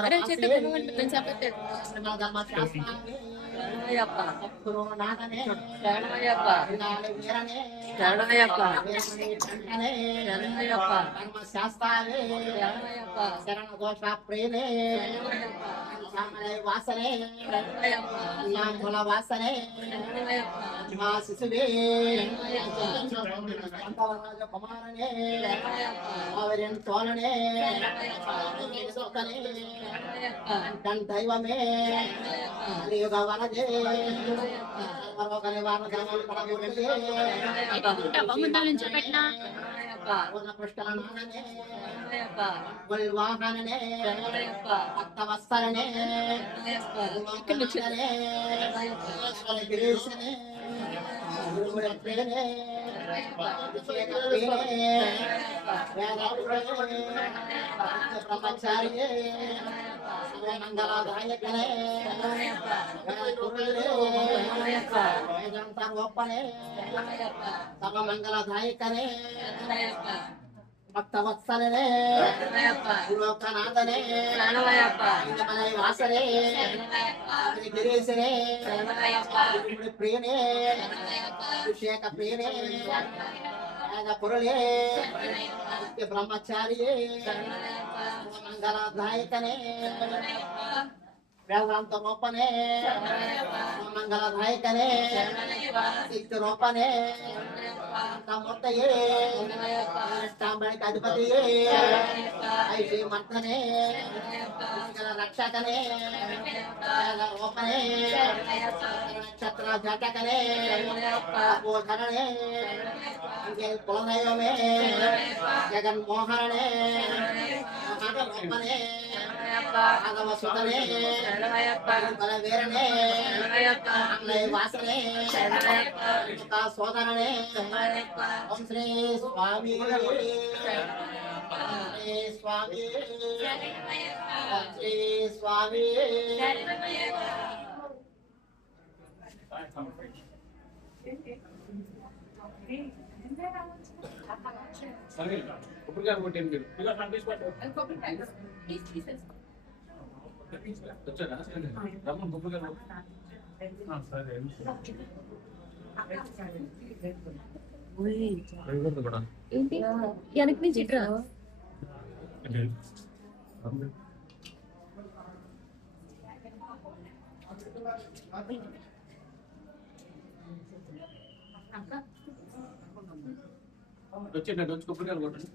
అరే చెట్టు నేను చెప్పలేదు శరణమయ్యప్ప శరణమయ్యప్ప శరణమయ్యప్ప శరణమయ్యప్ప శాస్త్రాలే శరణ దోష ప్రేమే వాసనే నామల వాసనే మా శిశువే అంతవరాజ కుమారనే ఆవరణ తోలనే తన దైవమే కలియుగ వరదే సర్వకలి వారదానం పరగురుదే ముందర నుంచి పెట్టినా పూర్ణకృష్ణాననే గుల్వాహననే భక్తవత్సలనే గిరీశనే ప్రియనే బ్రహ్మచారియే మంగళదాయకనే వేదాంతరూపనే సర్వమంగళదాయకనే భక్తవత్సలనే లోకనాథనే వాసనే గిరీశనే ప్రియనే అభిషేక ప్రియనే పురులే బ్రహ్మచారియే మంగళదాయకనే వేదాంత రూపనే మంగళదాయకనే శక్తి రూపనే మూర్తయే అధిపతియే ఐషి మర్దనే రక్షకనే రూపనే నక్షత్ర జటకనే బోధననే కులదైవమే జగన్మోహననే రూపనే మాధవసుతనే బలవీరనే వాసనే సోదరనే ఓం శ్రీ స్వామి స్వామి శ్రీ స్వామి ఏంటి వెనక్కి నుంచి ఇట్రా వచ్చేటట్టు వచ్చి కొబ్బరికాయలు కొట్టండి.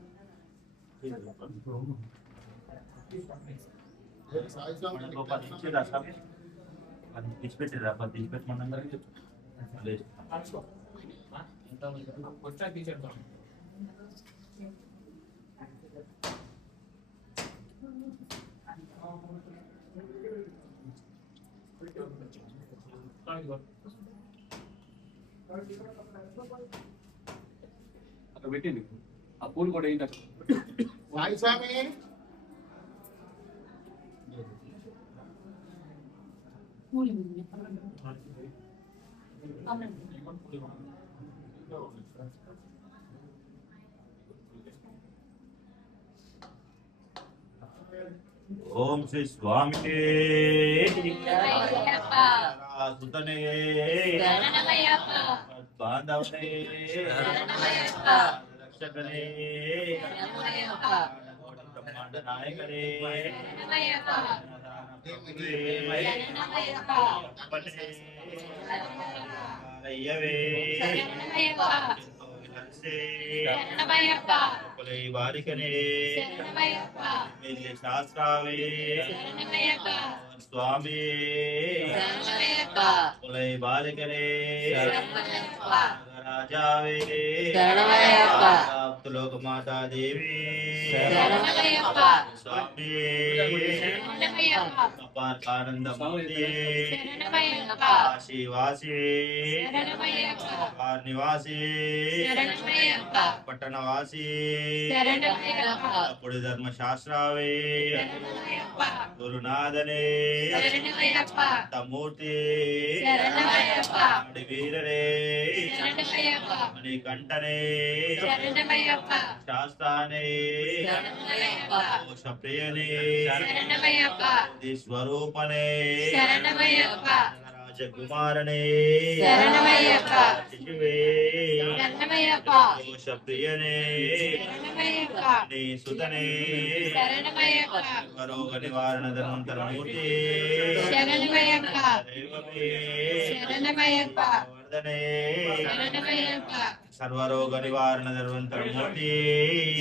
అక్కడ పెట్టింది ఆ పూలు కూడా ఏంటి వాయి స్వామి ఓం శ్రీ స్వామి సుతనే బాంధవనే రక్షకనే బ్రహ్మాండ నాయకనే అయ్యవే బాలికనే శాస్త్రావే స్వామి బాలికనే రాజావే లోక మాతాదేవి స్వామి అపార్కానందమూర్తి శరణమయ్యప్ప కాశీవాసి శరణమయ్యప్ప నివాసి శరణమయ్యప్ప పట్టణవాసి శరణమయ్యప్ప అప్పుడు ధర్మశాస్త్రావే శరణమయ్యప్ప గురునాథనే శరణమయ్యప్ప మూర్తి శరణమయ్యప్ప వీరరే శరణమయ్యప్ప మణికంఠనే శరణమయ్యప్ప శాస్త్రానే శరణమయ్యప్ప దోషప్రియనే శరణమయ్యప్ప స్వరూపనే శరణమయ్యప్ప రాజకుమారనే శరణమయ్యప్ప శిశువే శరణమయ్యప్ప దోషప్రియనే శరణమయ్యప్ప నీ సుతనే శరణమయ్యప్ప రోగ నివారణ ధన్వంతరమూర్తి శరణమయ్యప్ప దైవమే శరణమయ్యప్ప వర్ధనే శరణమయ్యప్ప సర్వరోగ నివారణ ధన్వంతరమూర్తి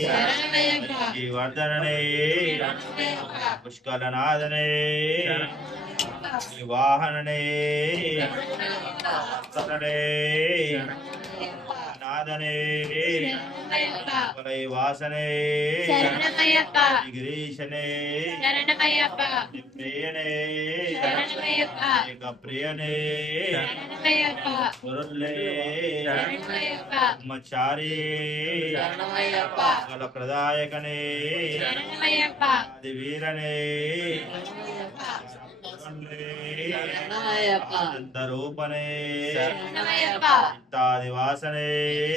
శరణమయ్యప్ప ఈ వర్ధననే పుష్కలనాథనే ఈ వాహననే సతనే నాదనే వలై వాసనే శరణమయ్యప్ప గిరీశనే శరణమయ్యప్ప ప్రియనే శరణమయ్యప్ప ప్రియనే శరణమయ్యప్ప గురుల్లే శరణమయ్యప్ప బ్రహ్మచారి శరణమయ్యప్ప గల ప్రదాయకనే శరణమయ్యప్ప ఆది వీరనే శరణమయ్యప్ప అనంతరూపనే శరణమయ్యప్ప చిత్తాదివాసనే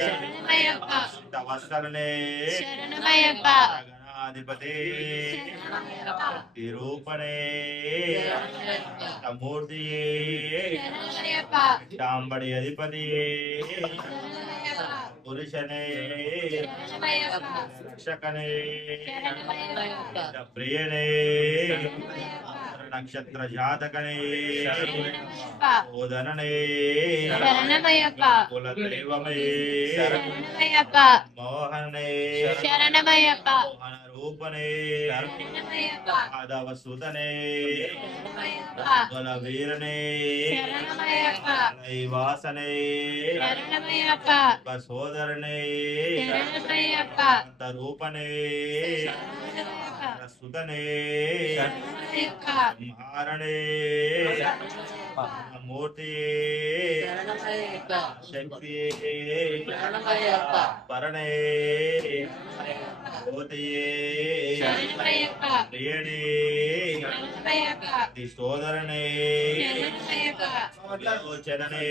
శరణమయ్యప్ప చిత్తవత్సలనే శరణమయ్యప్ప గణాధిపతి శరణమయ్యప్ప రూపనే మూర్తి శరణమయ్యప్ప శాంబడి అధిపతి శరణమయ్యప్ప పురుషనే శరణమయ్యప్ప రక్షకనే శరణమయ్యప్ప ప్రియనే నక్షత్ర జాతకనే ఓదననే శరణమయ్యప్ప కుల దైవమే శరణమయ్యప్ప మోహనే శరణమయ్యప్ప మోహన రూపనే శరణమయ్యప్ప మాధవ సుతనే శరణమయ్యప్ప కుల వీరనే శరణమయ్యప్ప వాసనే శరణమయ్యప్ప సోదరనే శరణమయ్యప్ప రూపనే సుతనే శరణమయ్యప్ప సంహారణే మూర్తి శరణమయ్యప్ప శక్తి శరణమయ్యప్ప పరణే జ్యోతియే శరణమయ్యప్ప ప్రియణే శరణమయ్యప్ప సోదరణే శరణమయ్యప్ప విలోచననే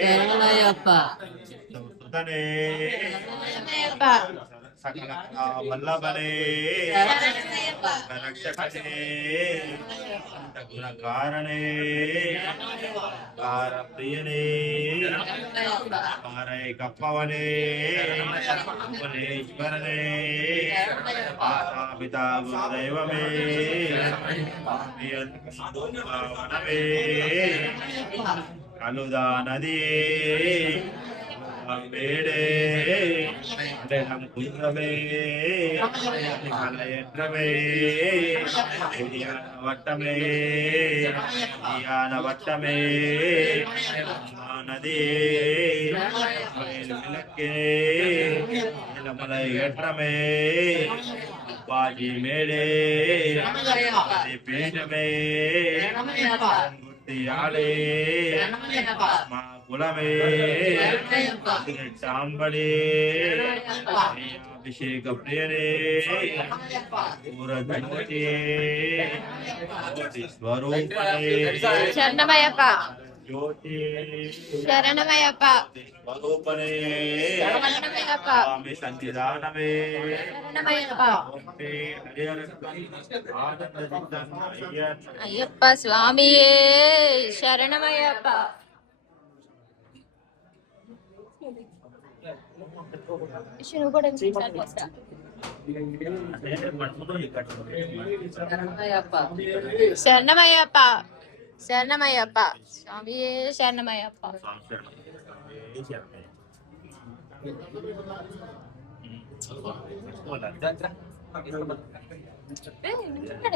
శరణమయ్యప్ప సుతనే శరణమయ్యప్ప సకల వల్లభనే శరణమయ్యప్ప రక్షకనే గుణకారణే కార ప్రియనే కారై కప్పవనే భువనేశ్వరనే మాతాపితా గురుదైవమే పావనమే కలుదా నది వేడే కుంద్రమే కలయత్రమే వట్టమే వట్టమే నది విలక్కే మలై ఎట్రమే బాజీ మేడే పీఠమే గుర్తియాలే మా కులమే చాంబడి అభిషేక ప్రియనే పూరధన్వతి స్వరూపనే శరణమయ్యప్ప జ్యోతి శరణమయ్యప్ప స్వరూపనే శరణమయ్యప్ప స్వామి సన్నిధానమే శరణమయ్యప్ప అయ్యప్ప అయ్యప్ప స్వామియే శరణమయ్యప్ప నువ్వు కూడా శరణమయ్యప్ప శరణమయ్యప్ప స్వామియే శరణమయ్యప్ప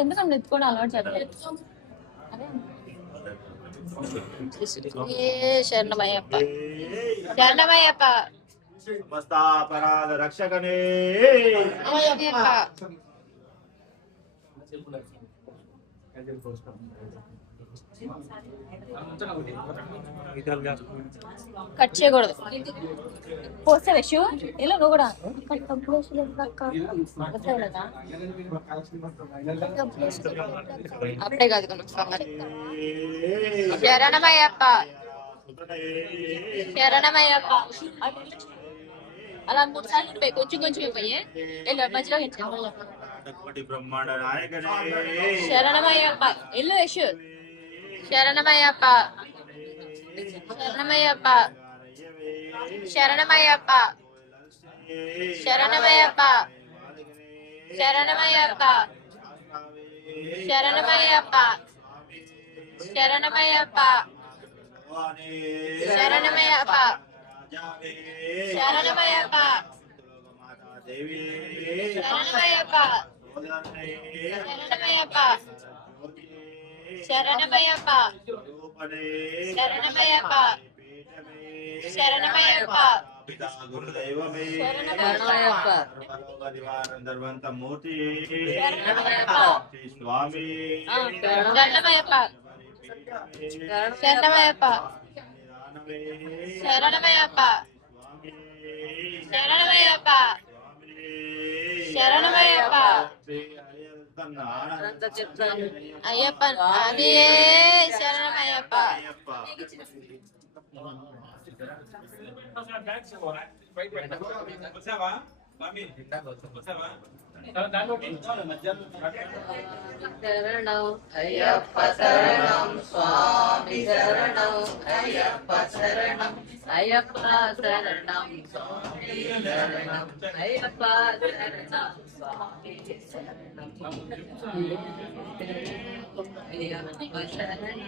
ఎందుకంటే ఎత్తుకోవడం అలవాటు చెప్పలేదు శరణమయ్యప్ప శరణమయ్యప్ప సమస్తాపరాధ రక్షకనే కట్ చేయకూడదు. పోస్తే విషు ఇలా నువ్వు కూడా అప్పుడే కాదు శరణమయ్యప్ప శరణమయ్యప్ప. అలా 3 సార్లు పోయి కొంచెం కొంచెం పోయి మధ్యలో బ్రహ్మాండ నాయకనే శరణమయ్యప్ప. ఇల్లు యశు శరణమయ్యప్ప శరణమయ్యప్ప శరణమయ్యప్ప శరణమయ్యప్ప శరణమయ్యప్ప శరణమయ్యప్ప శరణమయ్యప్ప శరణమయ్యప్ప శరణమయ్యప్ప దేవి శరణమయ్యప్ప శరణమయ్యప్ప శరణమయ్యప్ప శరణమయ్యప్ప శరణమయ్యప్ప గురుదైవమే శరణమయ్యప్ప మూర్తి శరణమయ్యప్ప స్వామి శరణమయ్యప్ప శరణమయ్యప్ప శరణమయ్యప్ప శరణమయ్యప్ప శరణమయ్యప్ప అయ్యప్ప అదే శరణమయ్యప్ప. శరణం అయ్యప్ప శరణం స్వామి శరణం అయ్యప్ప శరణం అయ్యప్ప శరణం స్వామి శరణం అయ్యప్ప శరణం స్వామి శరణం అయ్యప్ప శరణం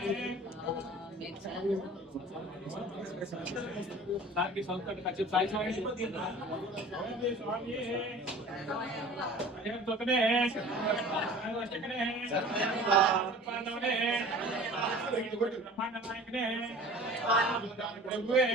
దానికి సంకట కచ్చి సాయి సాయి తొకనే తొకనే పాండవనే బ్రహ్మాండ నాయకనే ప్రభువే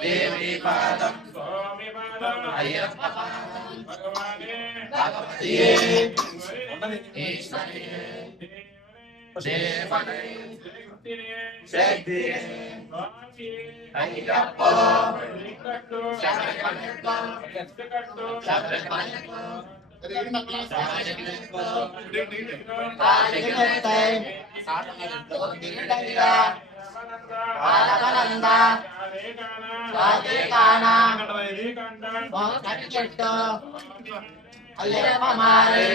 దేవి పాదం అయ్యప్ప భగవతియే ఈశ్వరియే దేవనే శక్తియే అయ్యప్ప అయ్యప్ప మారే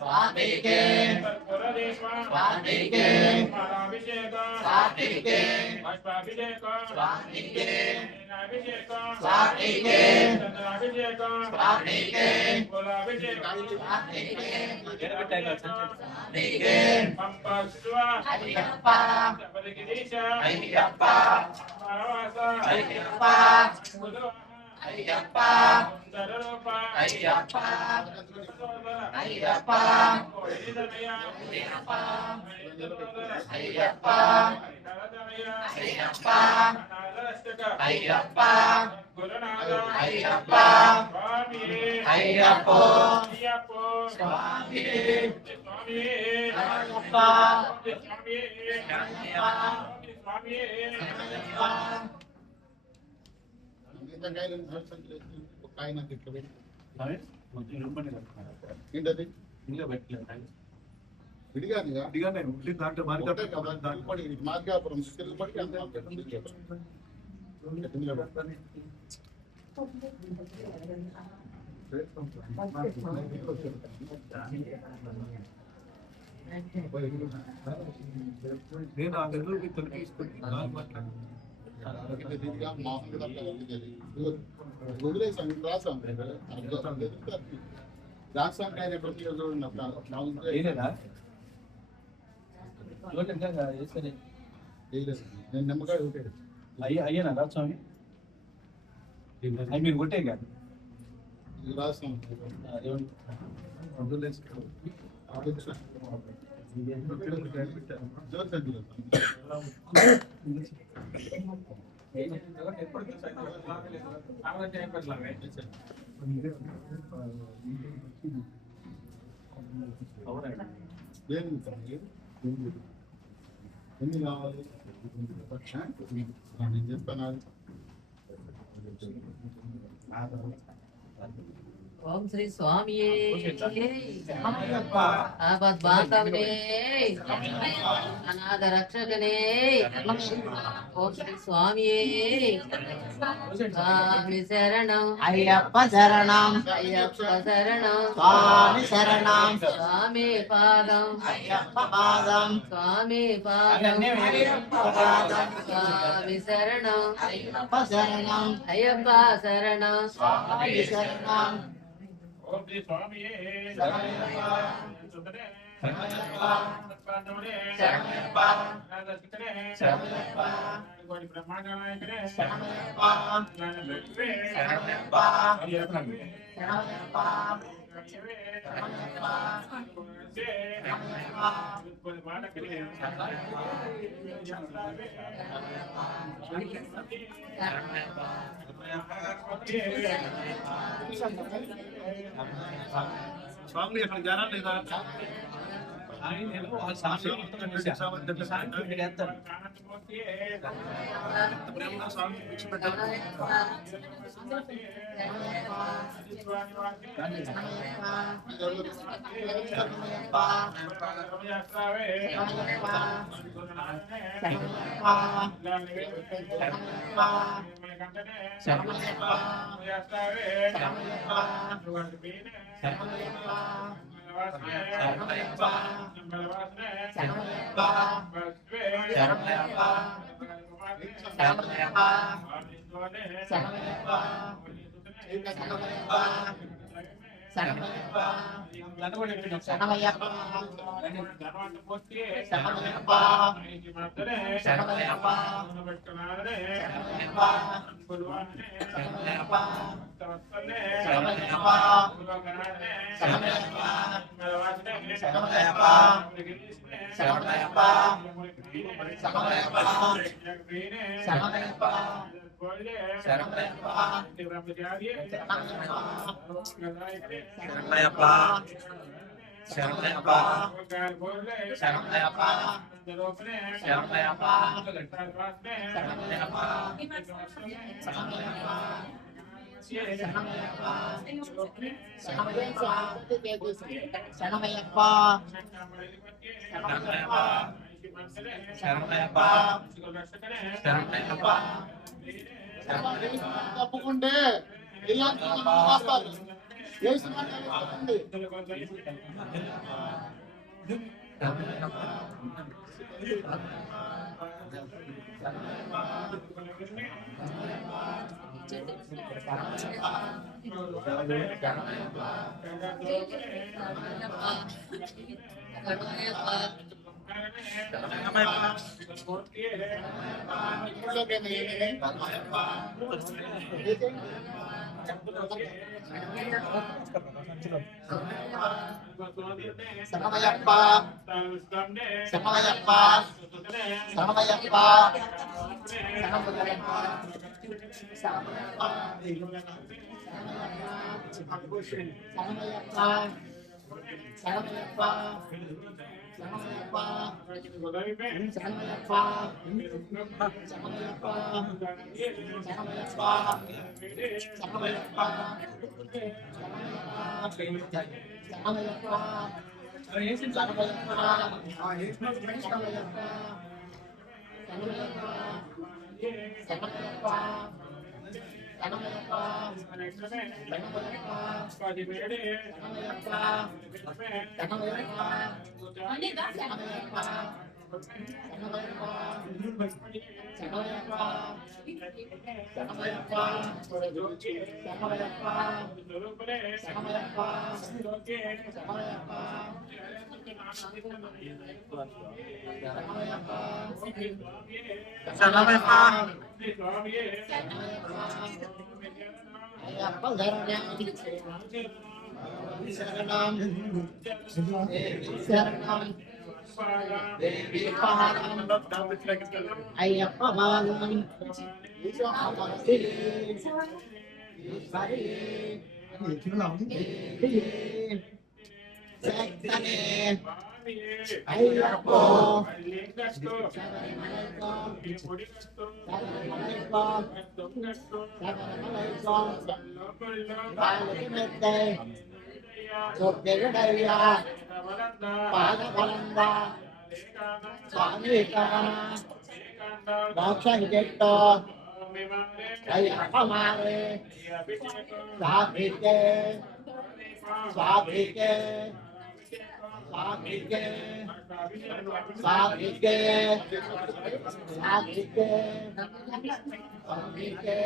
స్వామికే స్వామికే స్వామికే స్వామికే స్వామికే స్వామికే స్వామికే అయ్యప్ప అయ్యప్ప అయ్యప్ప అయ్యప్ప అయ్యప్ప అయ్యప్ప అయ్యప్ప అయ్యప్ప అయ్యప్ప అయ్యప్ప అయ్యప్ప స్వామి అయ్యప్ప ఏంటది ఇంట్లో పెట్టలేదు విడిగా దాంట్లో మార్గాపురం తిరుగుబడికి నేను ఆ నెలలోకి తొలగించుకుని వదిలేసాం రాసాం రాసాం నేను నిమ్మకాయ ఒకటే అయ్యానా రా స్వామి అవి మీరు కొట్టే కాదు ఇది రాసాం ఎన్ని కావాలి నేను చెప్తాను ఓం శ్రీ స్వామియే ఆపద్ బాంధవనే అనాథ రక్షకనే ఓం శ్రీ స్వామియే స్వామి శరణం అయ్యప్ప శరణం అయ్యప్ప శరణం స్వామి శరణం స్వామి పాదం అయ్యప్ప పాదం స్వామి పాదం అయ్యప్ప పాదం స్వామి శరణం అయ్యప్ప శరణం అయ్యప్ప శరణం స్వామి శరణం ఓం శ్రీ స్వామియే స్వామి అక్కడ జనాలు లేదా ఆయన వాళ్ళ స్వామి ఇక్కడ వేస్తారు ప్రేమగా స్వామి విడిచిపెట్టారు తప్పుకుంటే వస్తారు శరణమయ్యప్ప శరణమయ్యప్ప శరణమయ్యప్ప అయ్యప్ప బాలం అయ్యప్ప స్వామి మోక్ష హిటెట్టో అయ్యప్ప మారే స్వామికే స్వామికే స్వామికే స్వామికే స్వామికే స్వామికే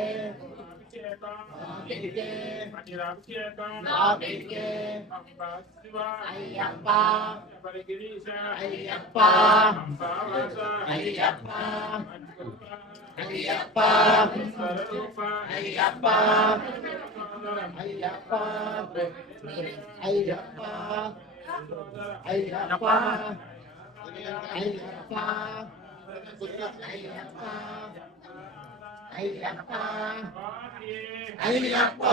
స్వామికే అయ్యప్ప అయ్యప్ప అయ్యప్ప అయ్యప్ప అయ్యప్ప అయ్యప్ప అయ్యప్ప అయ్యప్ప అయ్యప్ప అయ్యప్ప అయ్యప్ప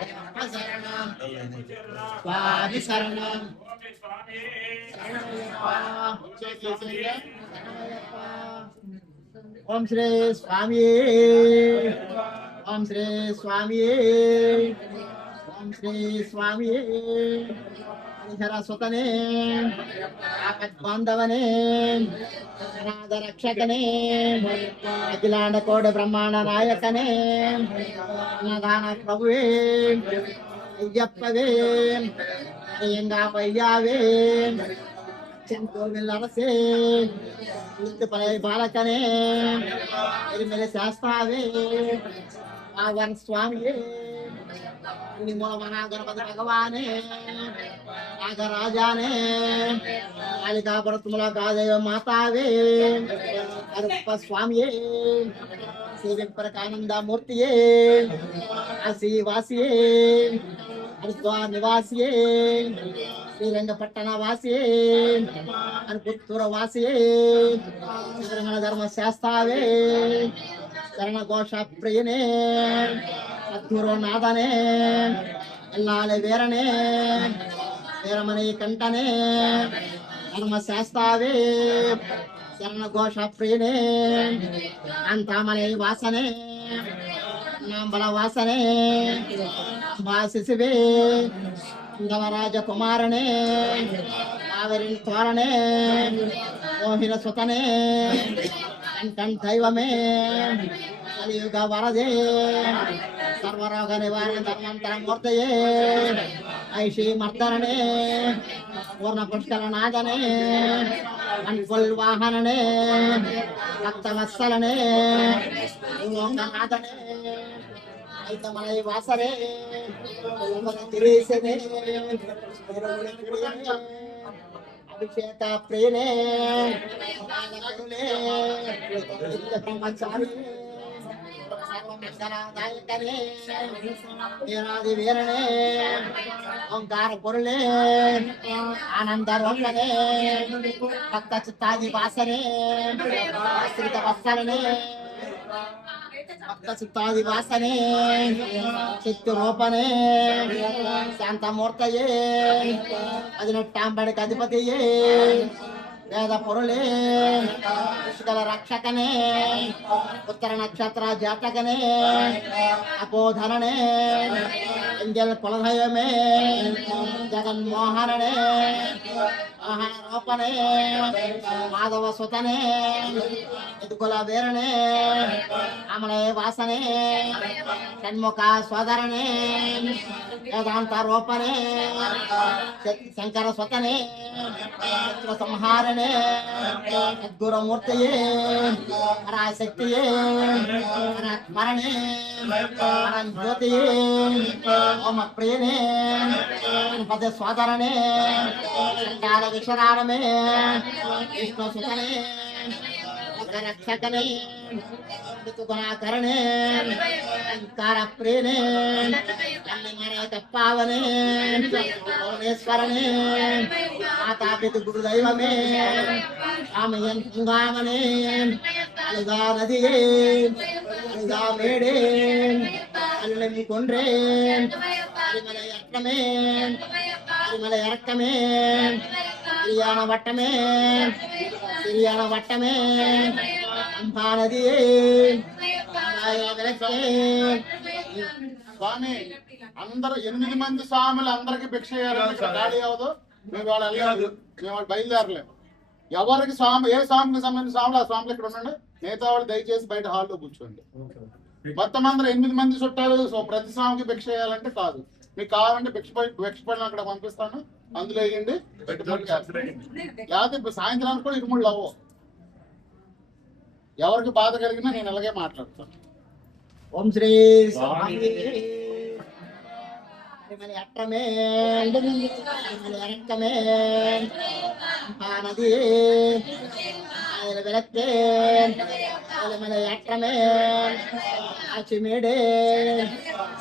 అయ్యప్ప శరణం స్వామి శరణం ఓం శ్రీ స్వామి ఓం శ్రీ స్వామి ఓం శ్రీ స్వామి హరిహరసుతనే ఆపద్బాంధవనే అనాథ రక్షకనే అఖిలాండ కోటి బ్రహ్మాండ నాయకనే అన్నదాన ప్రభువే అయ్యప్పవే అయ్యంగా పయ్యావే చెంకోవిల్ అరసే పలై బాలకనే ఎరిమెల శాస్త్రావే ఆవర్ స్వామియే మూల మహాగణపతి భగవానే నాగరాజానే కాళికాపురతుముల కాదేవ మాతావే అరుప్ప స్వామియే శ్రీ వెంకటకానందమూర్తియే ఆశీవాసియే హరిద్వార్ నివాసియే శ్రీరంగపట్టణ వాసియే పుత్తూర వాసియే శరణ ధర్మ శాస్త్రావే శరణ ఘోష ప్రియనే అద్భురో నాదనే ఎల్లాలి వీరనే వీరమణి కంటనే ధర్మ శాస్త్రావే శరణ ఘోష ప్రియనే అంతామణి వాసనే నాంబల వాసనే శిశువే నవరాజ కుమారనే ఆవరి తోరణే మోహిన సుతనే కంఠం దైవమే కలియుగ వరదే సర్వరోగ నివారణ ధర్మంతర మూర్తయే ఐషి మర్దననే పూర్ణ పుష్కర నాదనే అన్పుల్ వాహననే భక్తవత్సలనే లోకనాథనే ఐతమలై వాసరే తిరేసనే అభిషేక ప్రియనే బ్రహ్మచారి సర్వమంగళదాయకనే వీరాది వీరనే ఓంకార పొరులే ఆనంద రూపనే భక్త చిత్తాది వాసనే ఆశ్రిత వత్సలనే భక్త చిత్తాది వాసనే చిత్తు రూపనే శాంతమూర్తయే 18 అధిపతియే వేద పొరులే పుష్కల రక్షకనే ఉత్తర నక్షత్ర జాతకనే అపోధరణే ఎంజల్ కులదైవమే జగన్మోహననే వాహన రూపనే మాధవ సుతనే ఎదుకుల వీరనే అమలయ వాసనే షణ్ముఖ సోదరనే వేదాంత రూపనే శంకర సుతనే శత్రు సంహారణే సద్గురుమూర్తియే పరాశక్తియే స్మరణే జ్యోతియే ఓమ ప్రియనే పద సోదరనే సంకాల విశ్వరాణమే విష్ణు సుతనే రక్షకనే గుణాకరణే సంకార ప్రియనే పావనే భువనేశ్వరనే మాతాపితు గురుదైవమే రామయన్ కుంగామనే అలుగా నదియే అలుగా మేడే అల్లని కొండ్రే అరిమల ఎట్టమే అరిమల ఎరక్కమే సిరియాన వట్టమే సిరియాన వట్టమే అంబా నదియే స్వామి అందరూ 8 మంది స్వాములు అందరికి భిక్ష చేయాలని ఇక్కడ ఖాళీ అవ్వదు. మేము వాళ్ళు వెళ్ళలేదు, మేము వాళ్ళు బయలుదేరలేము. ఎవరికి స్వామి ఏ స్వామికి సంబంధించిన స్వాములు ఆ స్వాములు ఇక్కడ ఉండండి. మిగతా వాళ్ళు దయచేసి బయట హాల్లో కూర్చోండి. మొత్తం అందరూ 8 మంది చుట్టాలు ప్రతి స్వామికి భిక్ష చేయాలంటే కాదు. మీకు కావాలంటే భిక్ష పడిన అక్కడ పంపిస్తాను, అందులో వేయండి. లేకపోతే ఇప్పుడు సాయంత్రానికి కూడా 23 అవ్వవు. ఎవరికి బాధ కలిగినా నేను అలాగే మాట్లాడతాను. ఓం శ్రీ స్వామి అరిమల ఎట్టమే అరిమల ఎరక్కమే నది విలక్తే అరిమల ఎట్టమే ఆచిమేడే